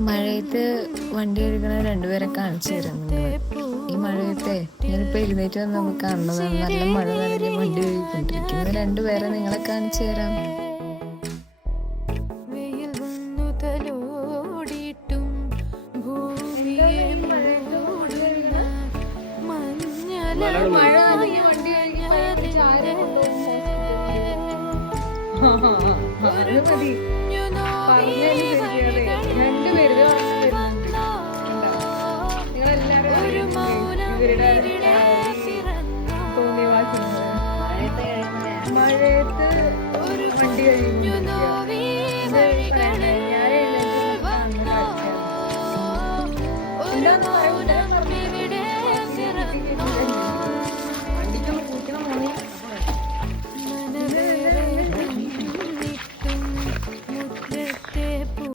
മഴയത്ത് വണ്ടി എടുക്കണ രണ്ടുപേരെ കാണിച്ചു തരാം നിങ്ങൾ. ഈ മഴയത്തെ ഞാനിപ്പോൾ എഴുന്നേറ്റ് വന്ന് നമുക്ക് കാണുന്നതാണ്. നല്ല മഴ നനഞ്ഞ് വണ്ടി ഒഴുകിക്കൊണ്ടിരിക്കുന്നത് രണ്ടുപേരെ നിങ്ങളെ കാണിച്ചു തരാം. മഴ നനഞ്ഞ് വണ്ടി ഒഴുകി ചായ കൊണ്ടുപോകും. അത് മതി.